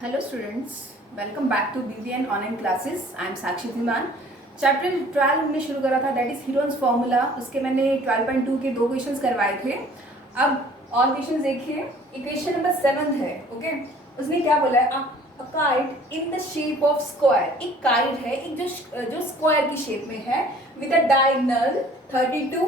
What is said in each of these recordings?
Hello students, welcome back to BVN online classes. I am Sakshi Dhiman. Chapter 12 हमने शुरू करा था, that is Heron's formula. उसके मैंने 12.2 के 2 क्वेश्चंस करवाए थे. अब और क्वेश्चंस देखिए. इक्वेशन नंबर 7 है. ओके, उसने क्या बोला है? A kite in the shape of square. एक काइट है, एक जो स्क्वायर की शेप में है, with a diagonal 32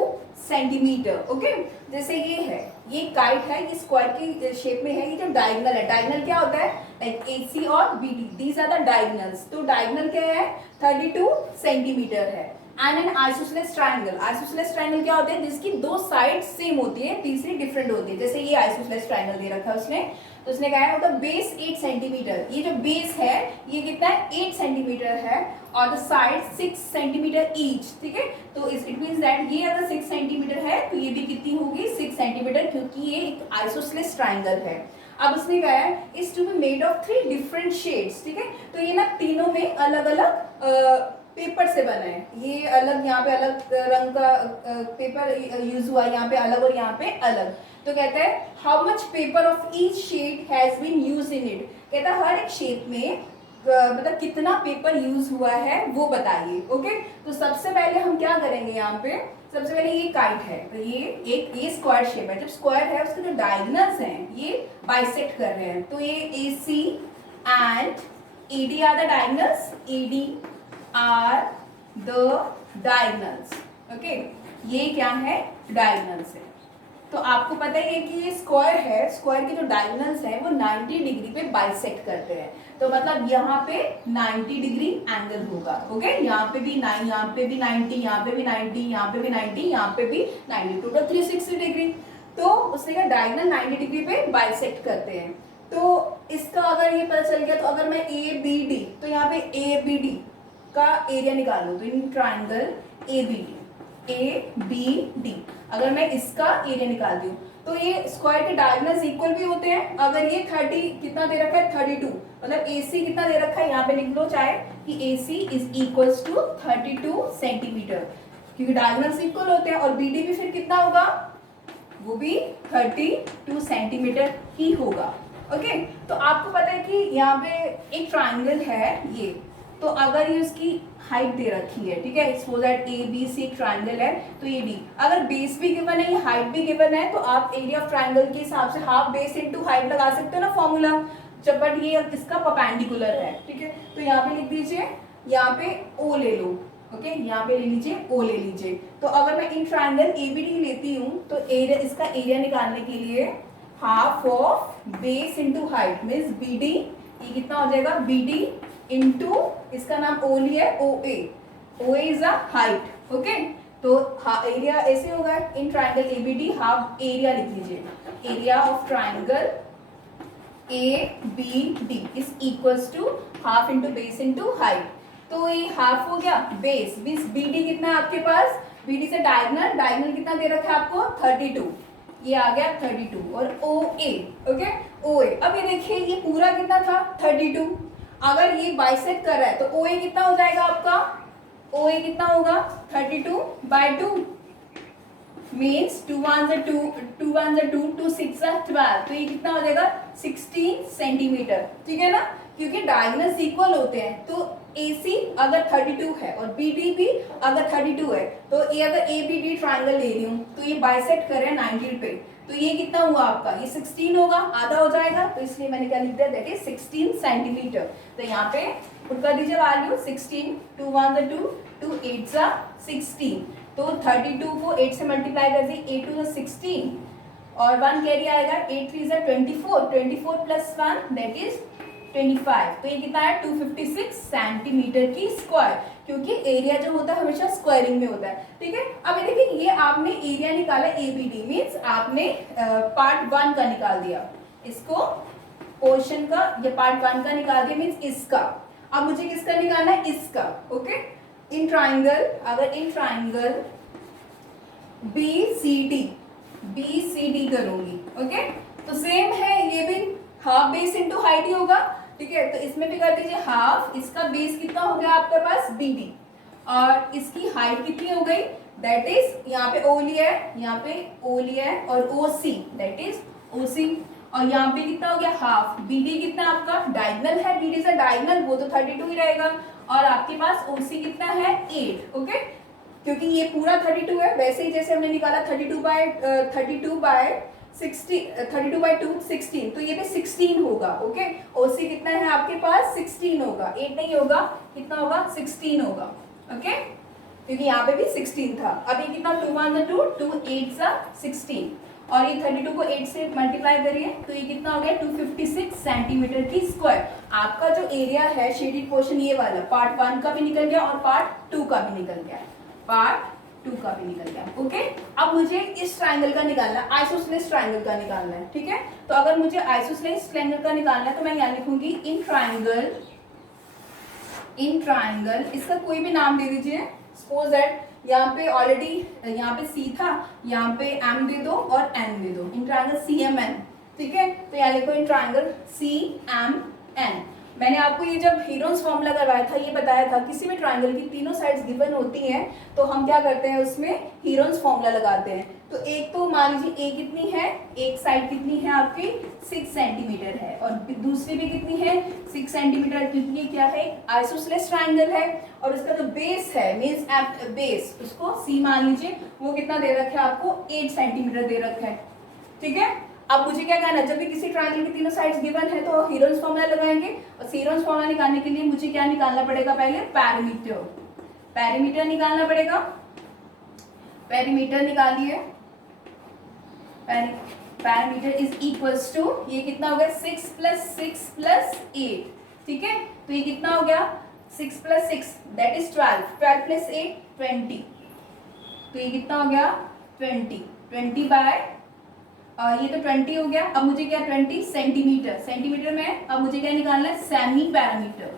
centimetre. Okay, जैसे ये है, ये काइट है, ये स्क्वायर की शेप में है. ये जो डायगोनल है, डायगोनल क्या होता है? लाइक AC और BD, these are the diagonals. तो डायगोनल क्या है? 32 सेंटीमीटर है. And an isosceles triangle. Isosceles triangle क्या होते हैं? जिसकी दो साइड सेम होती है, तीसरी डिफरेंट होती है. जैसे ये आइसोसेलेस ट्रायंगल दे रखा है उसने, तो उसने कहा है वो बेस 8 सेंटीमीटर. ये जो बेस है ये कितना है? 8 सेंटीमीटर है, और द साइड 6 सेंटीमीटर ईच. ठीक है, तो इट मींस दैट ये अगर 6 सेंटीमीटर है तो ये भी कितनी होगी? 6 सेंटीमीटर, क्योंकि ये एक आइसोसेलेस ट्रायंगल है. अब उसने कहा है is to be made of 3 different shades. ठीक है, तो ये ना तीनों में अलग अलग पेपर से बना है. ये अलग, यहाँ पे अलग रंग का पेपर यूज हुआ, यहाँ पे अलग और यहाँ पे अलग. तो कहता है how much paper of each shade has been use in it. कहता है हर एक शेड में मतलब कितना पेपर यूज हुआ है वो बताइए. ओके, तो सबसे पहले हम क्या करेंगे? यहाँ पे सबसे पहले ये काइट है, तो ये स्क्वायर शेप है. जब स्क्वायर है उसके जो डायगोनल्स हैं ये बाइसेक्ट कर रहे हैं, तो ये AC and AD are the diagonals. AD are the diagonals. Okay, ये क्या है? डायगोनल्स है. तो आपको पता ही है कि ये स्क्वायर है, स्क्वायर के जो डायगोनल्स हैं वो 90 डिग्री पे बाइसेक्ट करते हैं. तो मतलब यहाँ पे 90 डिग्री एंगल होगा. ओके, यहाँ पे भी 9, यहाँ पे भी 90, यहाँ पे भी 90, यहाँ पे भी 90, यहाँ पे भी 90, टोटल 360 डिग्री. तो उसने कहा डायगोनल 90 डिग्री पे बाइसेक्ट करते हैं. तो इसका अगर ये पता चल गया, तो अगर मैं ABD, तो यहाँ पे ABD का एरिया निकालूं, तो इन ट्राइंगल ABD अगर मैं इसका एरिया निकाल दूं, तो ये स्क्वायर के डायगोनल्स इक्वल भी होते हैं. अगर ये 30 कितना दे रखा है? 32, मतलब AC कितना दे रखा है? यहाँ पे लिख लो चाहे कि AC is equals to 32 centimetre, क्योंकि डायगोनल्स इक्वल होते हैं. और BD भी फिर कितना होगा? वो भी 32 सेंटीमीटर ही होगा. ओके, तो आपको पता है कि यहाँ पे एक ट्राइंगल है ये, तो अगर ये उसकी हाइट दे रखी है, ठीक है, सपोज दैट ABC एक ट्राइंगल है, तो ये D, अगर बेस भी गिवन है, ये हाइट भी गिवन है, तो आप एरिया ऑफ ट्राइंगल के हिसाब से हाफ बेस इनटू हाइट लगा सकते हो ना फॉर्मूला. जब बट ये इसका परपेंडिकुलर है, ठीक है, तो यहाँ पे लिख दीजिए, यहाँ पे O ले लो. ओके, यहाँ पे ले लीजिए, O ले लीजिए. तो अगर मैं इन ट्राइंगल ABD लेती हूँ, तो एरिया, इसका एरिया निकालने के लिए half of base into height means BD, ये कितना हो जाएगा? BD इंटू इसका नाम O लिया है, OA is a height. Okay, तो एरिया ऐसे होगा in triangle ABD, half area लिख लीजिए, area of triangle ABD is equals to half into base into height. तो ये हाफ हो गया बेस, मीन्स BD कितना है आपके पास? BD से डायगोनल कितना दे रखा है आपको? 32, ये आ गया 32. और OA, ओके, OA, अब ये देखिए ये पूरा कितना था? 32. अगर ये बाइसेक्ट कर रहा है तो OA कितना हो जाएगा आपका? OA कितना होगा? 32/2 मीन्स 2 1 2, 2 1 2, 2 6 12, तो ये कितना हो जाएगा? 16 सेंटीमीटर. ठीक है ना, क्योंकि डायगोनल्स इक्वल होते हैं. तो AC अगर 32 है और BD भी अगर 32 है, तो ये अगर ABD ट्राइंगल ले रही हूँ, तो ये बाइसेक्ट कर रहे हैं 90 पे, तो ये कितना हुआ आपका? ये 16 होगा, आधा हो जाएगा, तो इसलिए मैंने क्या लिख दिया? That is 16 centimetre. तो यहाँ पे पुट कर दीजिए वैल्यू 16, 2 1 2, 2 8 16. तो 32 को 8 से मल्टीप्लाई कर दी, 8 2 16, और 1 कैरी आएगा, 8 3 24, 24 प्लस 1 दैट इज 25. तो ये कितना है? 256 सेंटीमीटर की स्क्वायर, क्योंकि एरिया जो होता है हमेशा स्क्वायरिंग में होता है. ठीक है, अब ये देखिए, ये आपने एरिया निकाला ABD, मीन्स आपने पार्ट 1 का निकाल दिया, इसको पोर्शन का, या पार्ट 1 का निकाल दिया मीन्स इसका. अब मुझे किसका निकालना है? इसका. ओके, इन ट्राइंगल, अगर इन ट्राइंगल BCD करूंगी, ओके, तो सेम है, ये भी हाफ बेस इंटू हाइट ही होगा. ठीक है, तो इसमें भी कर दीजिए हाफ, इसका बेस कितना हो गया आपके पास? BD, और इसकी हाइट कितनी हो गई? दैट इज यहाँ पे O लिया है, यहाँ पे O लिया है, और OC दैट इज OC. और यहाँ पे कितना हो गया हाफ। BD कितना आपका डायगनल है, BD से डायगनल वो तो 32 ही रहेगा। और आपके पास OC कितना है 8। ओके, क्योंकि ये पूरा 32 है, वैसे ही जैसे हमने निकाला 32 बाय 2 16, तो ये भी 16 होगा। ओके, OC कितना है आपके पास 16 होगा, 8 नहीं होगा, कितना होगा 16 होगा। ओके, क्योंकि यहाँ पे भी 16 था। अब ये कितना 2 1 2 2 8 सा 16, और ये 32 को 8 से मल्टीप्लाई करिए तो ये कितना हो गया 256 सेंटीमीटर की स्क्वायर। आपका जो एरिया है शेडेड पोर्शन ये वाला पार्ट 1 का भी निकल गया और पार्ट 2 का भी निकल गया, पार्ट 2 का भी निकल गया। ओके, अब मुझे इस ट्राइंगल का निकालना है, आइसोसेलेस ट्राइंगल का निकालना है। ठीक है, तो अगर मुझे आइसोसेलेस ट्राइंगल का निकालना है तो मैं यहाँ लिखूंगी इन ट्राइंगल, इसका कोई भी नाम दे दीजिए। सपोज दैट यहाँ पे ऑलरेडी यहाँ पे C था, यहाँ पे M दे दो और N दे दो, इन ट्राइंगल CMN। ठीक है, तो यहाँ लिखो इन ट्राइंगल CMN। मैंने आपको ये जब हीरोन्स फॉर्मूला करवाया था ये बताया था किसी भी ट्राइंगल की तीनों साइड्स गिवन होती हैं तो हम क्या करते हैं उसमें हीरोन्स फॉर्मूला लगाते हैं। तो एक तो मान लीजिए A कितनी है, एक साइड कितनी है आपकी 6 सेंटीमीटर है और दूसरी भी कितनी है 6 सेंटीमीटर, क्योंकि ये क्या है आइसोसेलेस ट्राइंगल है। और उसका जो बेस है मीन्स बेस उसको C मान लीजिए, वो कितना दे रखा है आपको 8 सेंटीमीटर दे रखा है। ठीक है, अब मुझे क्या करना है, जब भी किसी ट्रायंगल की तीनों साइड्स गिवन है तो हीरोन्स फॉर्मूला लगाएंगे और हीरोन्स फॉर्मूला निकालने के लिए मुझे क्या निकालना पड़ेगा, पहले पैरामीटर निकालना पड़ेगा। पैरामीटर निकालिए, पैरामीटर इज इक्वल्स टू ये कितना हो गया 6 + 6 + 8। ठीक है, तो ये कितना हो गया 6 + 6 दैट इज 12, 12 + 8 20, तो ये कितना हो गया 20 बाय ये तो 20 हो गया। अब मुझे क्या 20 सेंटीमीटर में अब मुझे क्या निकालना है सेमी पैरामीटर।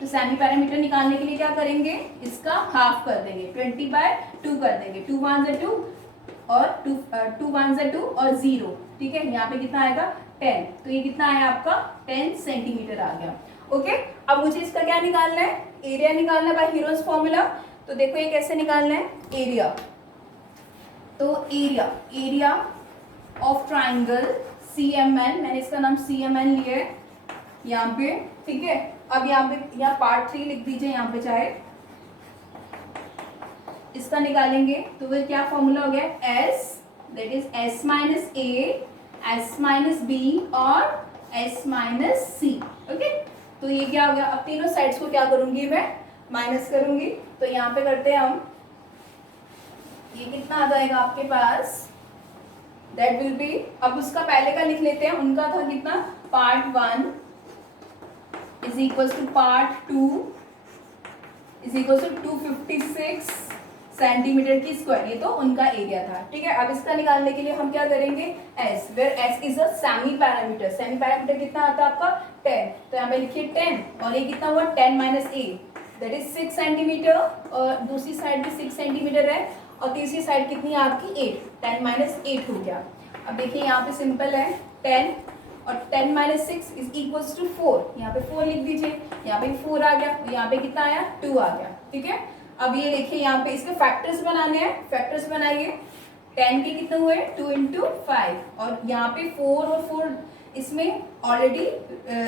तो सेमी पैरामीटर निकालने के लिए क्या करेंगे, इसका हाफ कर देंगे, 20/2 कर देंगे, 2 1 2 और 2 1 2 और 0। ठीक है, यहाँ पे कितना आएगा 10, तो ये कितना आया आपका 10 सेंटीमीटर आ गया। ओके, अब मुझे इसका क्या निकालना है, एरिया निकालना है बाय हीरोन्स फॉर्मूला। तो देखो ये कैसे निकालना है एरिया, तो एरिया ऑफ ट्राइंगल CMN, मैंने इसका नाम CMN लिया है यहाँ पे। ठीक है, अब यहाँ पार्ट 3 लिख दीजिए यहाँ पे, चाहे इसका निकालेंगे तो फिर क्या फॉर्मूला हो गया S, that is S - A, S - B और S - C। ओके, तो ये क्या हो गया, अब तीनों साइड्स को क्या करूंगी मैं माइनस करूंगी। तो यहाँ पे करते हैं हम, ये कितना आ जाएगा आपके पास, दैट विल बी, अब उसका पहले का लिख लेते हैं, उनका था कितना part 1 is equal to part 2 is equal to 256 centimetre की स्क्वायर, ये तो उनका एरिया था। ठीक है, अब इसका निकालने के लिए हम क्या करेंगे S, where S is a semi perimeter. Semi perimeter कितना आता है आपका 10, तो यहाँ पे लिखिए 10 और ये कितना हुआ 10 - A दैट इज 6 सेंटीमीटर और दूसरी साइड भी 6 सेंटीमीटर है और तीसरी साइड कितनी है आपकी 8, 10 - 8 हो गया। अब देखिए यहाँ पे सिंपल है 10 और 10 - 6 इज इक्वल्स टू 4, यहाँ पे 4 लिख दीजिए, यहाँ पे 4 आ गया, यहाँ पे कितना आया 2 आ गया। ठीक है, अब ये देखिए यहाँ पे इसके फैक्टर्स बनाने हैं, फैक्टर्स बनाइए। 10 के कितने हुए 2 × 5 और यहाँ पे 4 और 4 इसमें ऑलरेडी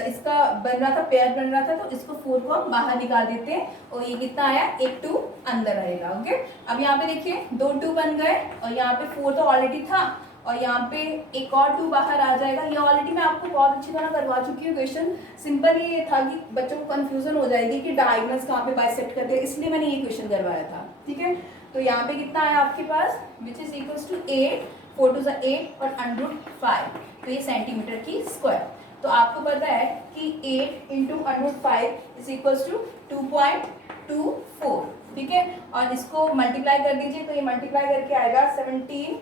इसका बन रहा था, पेयर बन रहा था, तो इसको 4 को हम बाहर निकाल देते हैं और ये कितना आया एक 2 अंदर आएगा। ओके, अब यहाँ पे देखिए 2 2 बन गए और यहाँ पे 4 तो ऑलरेडी था और यहाँ पे एक और 2 बाहर आ जाएगा। ये ऑलरेडी मैं आपको बहुत अच्छी तरह करवा चुकी हूँ क्वेश्चन, सिंपल ये था कि बच्चों को कंफ्यूजन हो जाएगी कि डायगोनल्स कहाँ पे बाइसेक्ट करते हैं, इसलिए मैंने ये क्वेश्चन करवाया था। ठीक है, तो यहाँ पे कितना आया आपके पास विच इज इक्वल्स टू 8, 4 2 8 और √5, तो ये सेंटीमीटर की स्क्वायर। तो आपको पता है कि 8 × √5 इज इक्वल्स टू 2.24। ठीक है, और इसको मल्टीप्लाई कर दीजिए तो ये मल्टीप्लाई करके आएगा 17,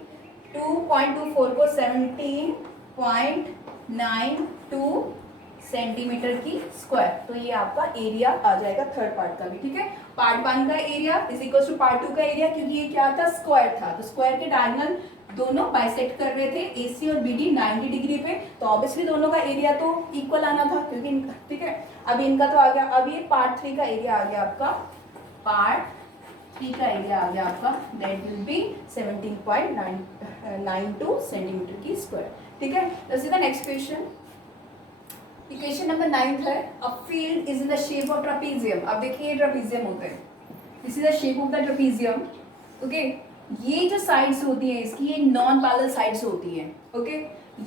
2.24 को 17.92 सेंटीमीटर की स्क्वायर। तो ये आपका एरिया आ जाएगा थर्ड पार्ट का भी। ठीक है, पार्ट 1 का area is equal to part 2 का एरिया, क्योंकि ये क्या था स्क्वायर था, तो स्क्वायर के डायगोनल दोनों बाइसेक्ट कर रहे थे AC और BD 90 डिग्री पे, तो ऑब्वियसली दोनों का एरिया तो इक्वल आना था क्योंकि ठीक है। अब इनका तो आ गया, अब ये पार्ट 3 का एरिया आ गया आपका, पार्ट ठीक है, आइडिया आ गया आपका। दैट विल बी 17.92 सेंटीमीटर की स्क्वायर। ठीक है, तो सीधा नेक्स्ट क्वेश्चन, इक्वेशन नंबर 9 है, a field is in the shape of trapezium. अब देखिए ट्रापीजियम होता है, this is the shape of the trapezium. Okay, ये जो साइड्स होती हैं इसकी, ये नॉन पैरेलल साइड्स होती हैं। ओके,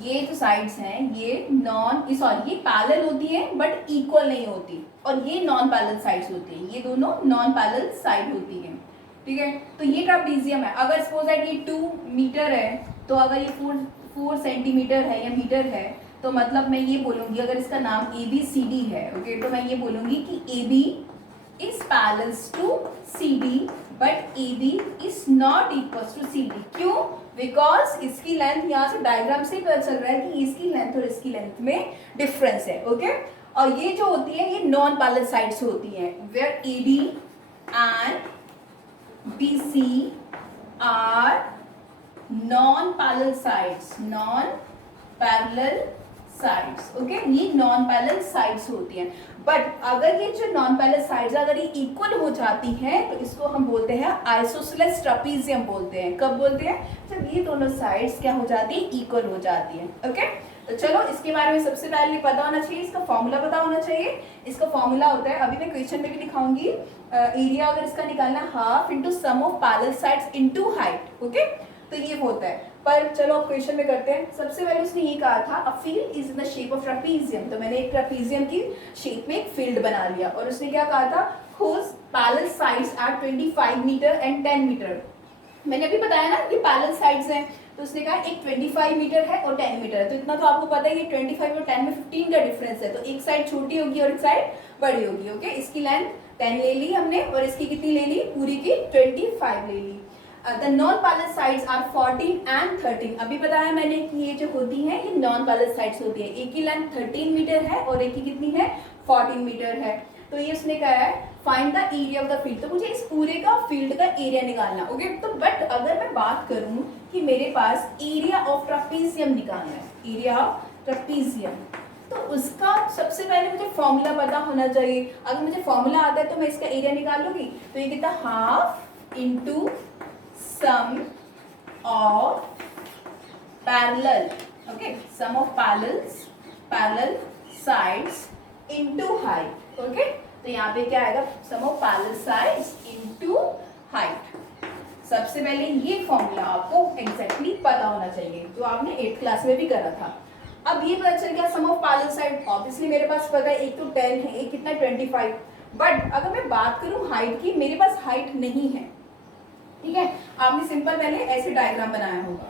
ये जो साइड्स हैं ये ये पैरेलल होती हैं बट इक्वल नहीं होती, और ये नॉन पैरेलल साइड्स होती हैं, ये दोनों नॉन पैरेलल साइड होती हैं। ठीक है, तो ये ट्रापीजियम है। अगर सपोज दैट ये 2 मीटर है, तो अगर ये 4 सेंटीमीटर है या मीटर है, तो मतलब मैं ये बोलूँगी, अगर इसका नाम ABCD है, ओके, तो मैं ये बोलूँगी कि AB is parallels to CD but AB is not equals to CD। क्यों? बिकॉज इसकी लेंथ, यहाँ से डायग्राम से पता चल रहा है कि इसकी लेंथ और इसकी लेंथ में डिफरेंस है। ओके, और ये जो होती है ये नॉन पैरेलल साइड्स होती हैं, where AD and BC are non parallel sides, non parallel sides. Okay, ये नॉन पैरेलल साइड्स होती हैं। बट अगर ये जो नॉन पैरेलल साइड्स अगर ये इक्वल हो जाती हैं, तो इसको हम बोलते हैं आइसोसेलेस ट्रापीजियम बोलते हैं। कब बोलते हैं? जब ये दोनों साइड्स क्या हो जाती है, इक्वल हो जाती है। ओके, तो चलो इसके बारे में सबसे पहले पता होना चाहिए, इसका फॉर्मूला पता होना चाहिए। इसका फॉर्मूला होता है, अभी मैं क्वेश्चन में भी दिखाऊंगी, एरिया अगर इसका निकालना half into sum of parallel sides into height. Okay, तो ये होता है। पर चलो अब क्वेश्चन में करते हैं। सबसे पहले उसने ये कहा था a field is in the shape of trapezium, तो मैंने एक ट्रापीजियम की शेप में एक फील्ड बना लिया, और उसने क्या कहा था, whose parallel sides are 25 metre and 10 metre. मैंने अभी बताया ना कि पैरेलल साइड्स हैं, तो उसने कहा एक 25 मीटर है और 10 मीटर है, तो इतना तो आपको पता है कि 25 और 10 में 15 का डिफरेंस है, तो एक साइड छोटी होगी और एक साइड बड़ी होगी। ओके, इसकी लेंथ 10 ले ली हमने, और इसकी कितनी ले ली, पूरी की 25 ले ली। The non parallel sides are 14 and 13। अभी बताया मैंने कि ये जो होती है ये नॉन पैरेलल साइड्स होती है, एक की लेंथ 13 मीटर है और एक की कितनी है, 14 मीटर है। तो ये उसने कहा है find the area of the field, तो मुझे इस पूरे का फील्ड का एरिया निकालना। ओके, तो बट अगर मैं बात करूं कि मेरे पास एरिया ऑफ ट्रापीजियम निकालना है, एरिया ऑफ ट्रापीजियम, तो उसका सबसे पहले मुझे फॉर्मूला पता होना चाहिए। अगर मुझे फॉर्मूला आता है तो मैं इसका एरिया निकाल लूंगी, तो ये कितना, half into sum of parallel, okay, sum of parallel sides into height। okay, तो यहाँ पे क्या आएगा, sum of parallel sides into height। सबसे पहले ये फॉर्मूला आपको एग्जैक्टली पता होना चाहिए, जो आपने 8th क्लास में भी करा था। अब ये पता चल गया सम ऑफ पैरेलल साइड, ऑब्वियसली मेरे पास पता है, एक तो 10 है, एक कितना 25। बट अगर मैं बात करूँ हाइट की, मेरे पास हाइट नहीं है। ठीक है, आपने सिंपल पहले ऐसे डायग्राम बनाया होगा,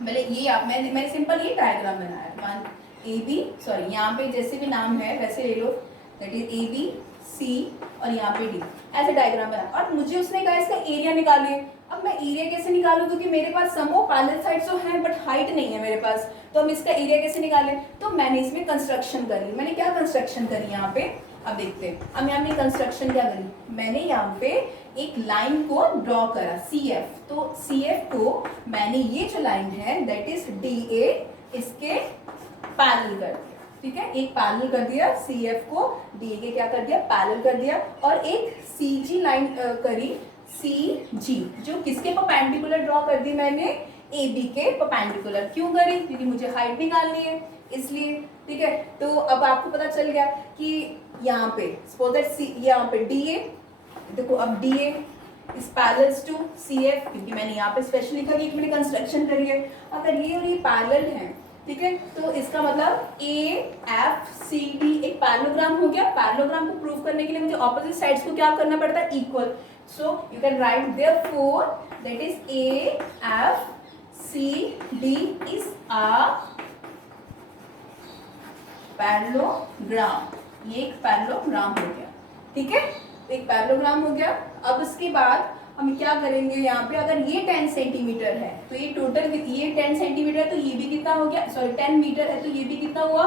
पहले ये मैंने सिंपल ये डायग्राम बनाया, वन सॉरी यहाँ पे जैसे भी नाम है वैसे ले लो, दैट इज ABC और यहाँ पे D, ऐसे डायग्राम बना। और मुझे उसने कहा इसका एरिया निकालिए। अब मैं एरिया कैसे निकालूं, क्योंकि मेरे पास सम ऑफ पैरेलल साइड्स तो है बट हाइट नहीं है मेरे पास, तो हम इसका एरिया कैसे निकालें। तो मैंने इसमें कंस्ट्रक्शन करी। मैंने क्या कंस्ट्रक्शन करी यहाँ पे, अब देखते हैं। अब यहाँ पे कंस्ट्रक्शन क्या करी, मैंने यहाँ पे एक लाइन को ड्रॉ करा, CF। तो CF को मैंने ये जो लाइन है दैट इज DA, इसके पैरेलल कर दिया। ठीक है, एक पैरेलल कर दिया, CF को DA के क्या कर दिया, पैरेलल कर दिया, और एक CG लाइन करी, CG, जो किसके परपेंडिकुलर ड्रॉ कर दी मैंने, AB के परपेंडिकुलर। क्यों करी, क्योंकि मुझे हाइट निकालनी है इसलिए। ठीक है, तो अब आपको पता चल गया कि यहाँ पे सपोज दैट यहाँ पे DA, देखो अब DA is parallel to CF, क्योंकि मैंने यहाँ पे स्पेशल लिखा कि मैंने कंस्ट्रक्शन करी है। अगर ये और ये पैरेलल है, ठीक है, तो इसका मतलब AFCD एक पैरेललोग्राम हो गया। पैरेललोग्राम को प्रूव करने के लिए मुझे ऑपोजिट साइड्स को क्या करना पड़ता है, equal. So you can write therefore that is AFCD is a parallelogram. ये एक पैरेललोग्राम हो गया। ठीक है, एक पैरेललोग्राम हो गया। अब उसके बाद हम क्या करेंगे, यहाँ पे अगर ये 10 सेंटीमीटर है तो ये टोटल, ये 10 सेंटीमीटर है तो ये भी कितना हो गया, सॉरी 10 मीटर है तो ये भी कितना हुआ,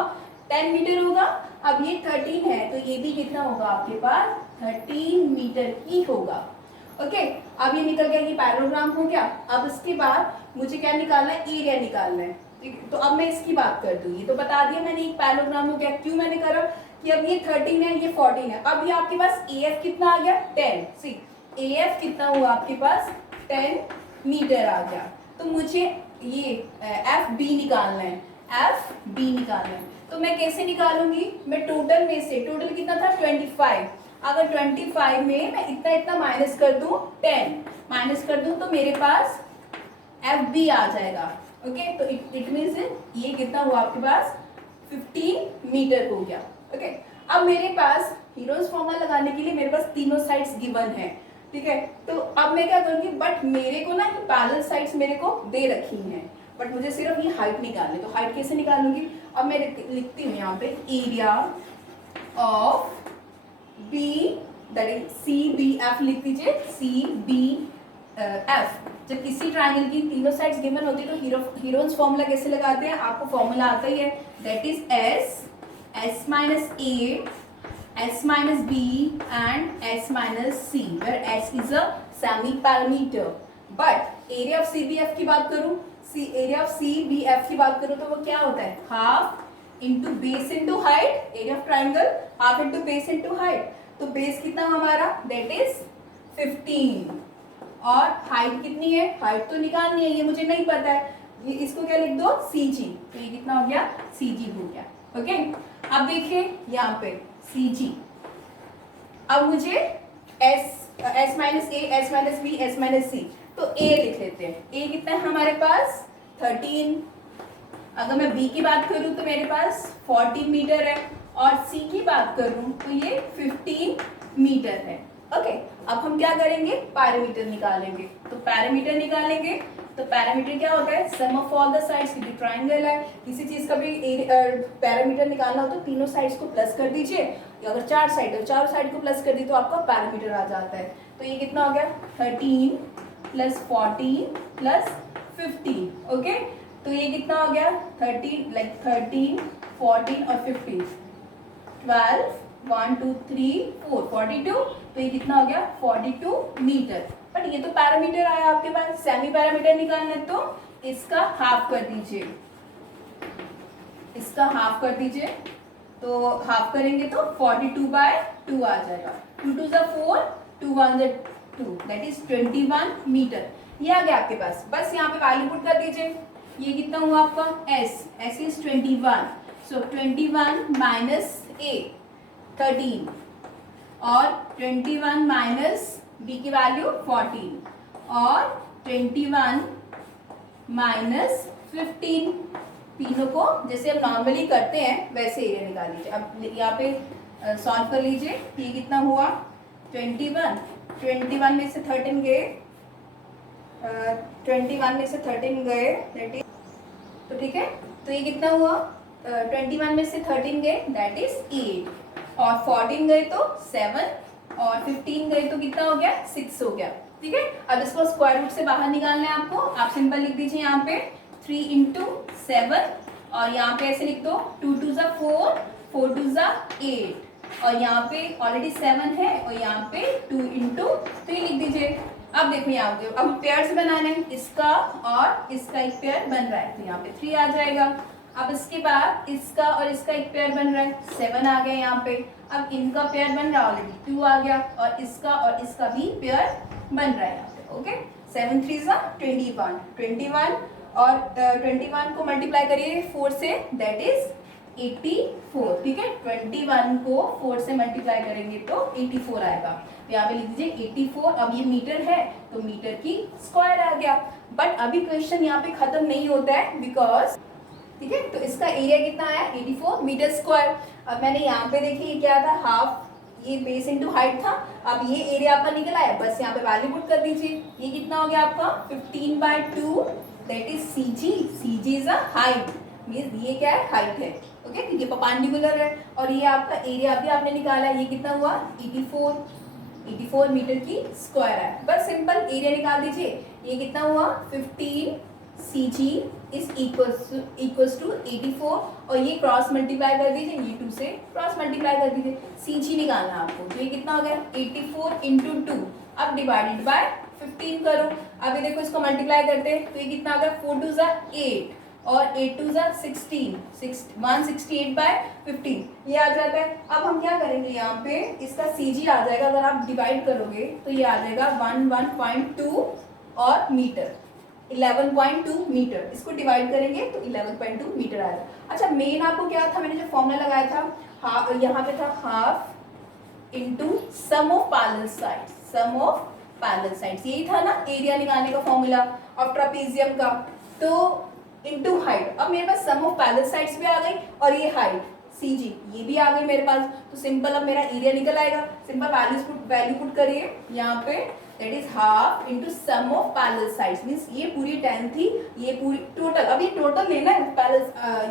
10 मीटर होगा। अब ये 13 है तो ये भी कितना होगा आपके पास, 13 मीटर ही होगा। ओके, अब ये निकल गया, ये पैरेललोग्राम हो गया। अब उसके बाद मुझे क्या निकालना है, एरिया निकालना है। तो अब मैं इसकी बात कर दूँ, ये तो बता दिया मैंने, एक पैरेललोग्राम हो गया। क्यों मैंने करा कि अब ये 13 है, ये 14 है। अब ये आपके पास AF कितना आ गया, 10। सी AF कितना हुआ आपके पास 10 मीटर आ गया। तो मुझे ये FB निकालना है, FB निकालना है। तो मैं कैसे निकालूंगी, मैं टोटल में से, टोटल कितना था 25, अगर 25 में मैं इतना इतना माइनस कर दूं 10 माइनस कर दूं तो मेरे पास FB आ जाएगा। ओके, तो इट मीन्स ये कितना हुआ आपके पास 15 मीटर हो गया। ओके, अब मेरे पास हीरोज फॉर्मूला लगाने के लिए मेरे पास तीनों साइड्स गिवन है, ठीक है। तो अब मैं क्या करूंगी, बट मेरे को ना पैरेलल साइड्स मेरे को दे रखी हैं, बट मुझे सिर्फ ये हाइट निकालनी। तो हाइट कैसे निकालूंगी, अब मैं लिखती हूँ यहाँ पे area of b, that is CBF लिख दीजिए, CBF। जब किसी ट्राइंगल की तीनों साइड्स गिवन होती है तो हीरोज फॉर्मूला कैसे लगाते हैं, आपको फॉर्मूला आता ही है, that is S minus A, S minus B and S minus C, where S is a semi-parameter. But area of CBF की बात करूँ, area of CBF की बात करूँ तो वो क्या होता है, half into base into height, area of triangle half into base into height। तो base कितना हमारा, that is 15, और हाइट कितनी है, हाइट तो निकालनी है, ये मुझे नहीं पता है, ये इसको क्या लिख दो CG, तो ये कितना हो गया CG हो गया। ओके, अब देखिए यहाँ पे CG, अब मुझे S minus A, S minus B, S minus C, तो A लिख लेते हैं। A कितना है हमारे पास 13, अगर मैं B की बात करूँ तो मेरे पास 14 मीटर है, और C की बात करूँ तो ये 15 मीटर है। ओके, अब हम क्या करेंगे, पैरामीटर निकालेंगे। तो पैरामीटर निकालेंगे तो पैरामीटर क्या होता है, सम ऑफ ऑल द साइड्स, क्योंकि ट्राइंगल है, किसी चीज का भी पैरामीटर निकालना हो तो तीनों साइड्स को प्लस कर दीजिए, अगर 4 साइड है 4 साइड को प्लस कर दी तो आपका पैरामीटर आ जाता है। तो ये कितना हो गया 13 प्लस 14 प्लस 15। ओके, तो ये कितना हो गया 13, लाइक 13 14 और 15, 12 1 2 3 4 42, तो ये कितना हो गया 42 मीटर। बट ये तो पैरामीटर आया आपके पास, सेमी पैरामीटर निकालना है तो इसका हाफ कर दीजिए, इसका हाफ कर दीजिए, तो हाफ करेंगे तो 42/2 आ जाएगा, 2 2 4 2 1 2, दैट इज 21 मीटर। ये आ गया आपके पास, बस यहाँ पे वैल्यू पुट कर दीजिए। ये कितना हुआ आपका S is 21, so 21 minus A 13, और 21 माइनस B की वैल्यू 14, और 21 माइनस 15, तीनों को जैसे हम नॉर्मली करते हैं वैसे एरिया निकाल लीजिए। अब यहाँ पे सॉल्व कर लीजिए, ये कितना हुआ 21 में से 13 गए, 21 में से 13 गए, तो ठीक है, तो ये कितना हुआ 21 में से 13 गए दैट इज 8, और 14 गए तो 7, और 15 गए तो कितना हो गया 6 हो गया। ठीक है, अब इसको स्क्वायर रूट से बाहर निकालना है आपको, आप सिंपल लिख दीजिए यहाँ पे 3 × 7, और यहाँ पे ऐसे लिख दो 2 2 ज़ा 4 4 2 ज़ा 8, और यहाँ पे ऑलरेडी 7 है, और यहाँ पे 2 × 3 लिख दीजिए। अब देखो यहाँ पे अब पेयर से बनाना है, इसका और इसका एक पेयर बन रहा है तो यहाँ पे 3 आ जाएगा। अब इसके बाद इसका और इसका एक पेयर बन रहा है, 7 आ गया यहाँ पे। अब इनका पेयर बन रहा है ऑलरेडी 2 आ गया, और इसका भी पेयर बन रहा है यहाँ पे। ओके, 7 3 ज़ा 21 और 21 को मल्टीप्लाई करिए 4 से दैट इज 84। ठीक है, 21 को 4 से मल्टीप्लाई करेंगे तो 84 आएगा। तो यहाँ पे लिख दीजिए 84। अब ये मीटर है तो मीटर की स्क्वायर आ गया। बट अभी क्वेश्चन यहाँ पे खत्म नहीं होता है बिकॉज, ठीक है, तो इसका एरिया कितना आया 84 मीटर स्क्वायर। अब मैंने यहाँ पे देखिए ये क्या था, हाफ, ये बेस इनटू हाइट था। अब ये एरिया आपका निकल आया, बस यहाँ पे वैल्यू पुट कर दीजिए। ये कितना हो गया आपका 15/2 that is CG is a height, means ये क्या है हाइट है। ओके, ये परपेंडिकुलर है, और ये आपका एरिया भी आपने निकाला है, ये कितना हुआ 84 मीटर की स्क्वायर है। बस सिंपल एरिया निकाल दीजिए। ये कितना हुआ 15 CG इज इक्वल्स टू 84, और ये क्रॉस मल्टीप्लाई कर दीजिए, ये 2 से क्रॉस मल्टीप्लाई कर दीजिए, CG निकालना है आपको। तो ये कितना हो गया 84 × 2, अब डिवाइडेड बाय 15 करो। अब ये देखो इसको मल्टीप्लाई करते हैं तो ये कितना आ गया 4 2 ज़ा 8, और 8 2 ज़ा 16, 168/15 ये आ जाता है। अब हम क्या करेंगे, यहाँ पे इसका CG आ जाएगा, अगर आप डिवाइड करोगे तो ये आ जाएगा 11.2 और मीटर, 11.2 मीटर। इसको डिवाइड करेंगे तो 11.2 मीटर आएगा। अच्छा, मेन आपको क्या था, मैंने जो फॉर्मूला लगाया था, यहाँ पे था half into sum of parallel sides, sum of parallel sides, यही था ना एरिया निकालने का फॉर्मूला ऑफ ट्रापेजियम का। तो इनटू हाइट, अब मेरे पास सम ऑफ पैरेलल साइड्स भी आ गई और ये हाइट CG ये भी आ गई मेरे पास। तो सिंपल अब मेरा एरिया निकल आएगा। सिंपल वैल्यू पुट करिए यहाँ पे, that is half into sum of parallel sides, means ये पूरी 10 थी, ये पूरी टोटल, अब ये टोटल लेना है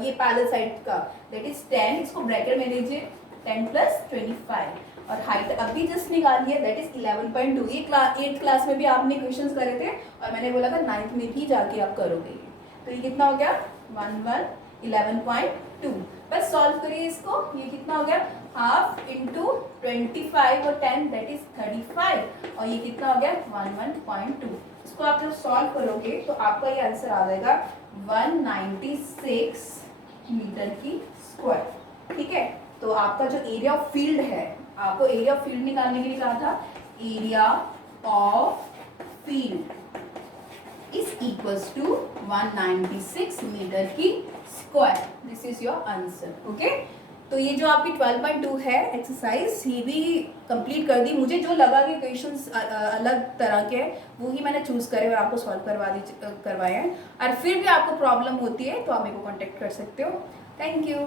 ये पैरेलल साइड का, दैट इज 10, इसको ब्रैकेट में लीजिए, 10 + 25 और हाइट अभी जस्ट निकाली है, दैट इज 11.2। ये 8th क्लास में भी आपने क्वेश्चंस करे थे और मैंने बोला था 9th में भी जाके आप करोगे। तो ये कितना हो गया 11.2। बस सॉल्व करिए इसको, ये कितना हो गया हाफ इंटू 25 और 10 दैट इज 35 और ये कितना हो गया 11.2। इसको आप जब सॉल्व करोगे तो आपका ये आंसर आ जाएगा 196 मीटर की स्क्वायर। ठीक है, तो आपका जो एरिया ऑफ फील्ड है, आपको एरिया ऑफ फील्ड निकालने के लिए कहा था, area of field is equals to 196 metre की square. This is your answer. Okay, तो ये जो आपकी 12.2 है एक्सरसाइज, ये भी कंप्लीट कर दी। मुझे जो लगा कि क्वेश्चंस अलग तरह के वो ही मैंने चूज करे और आपको सॉल्व करवाए हैं। और फिर भी आपको प्रॉब्लम होती है तो आप मेरे को कांटेक्ट कर सकते हो। Thank you.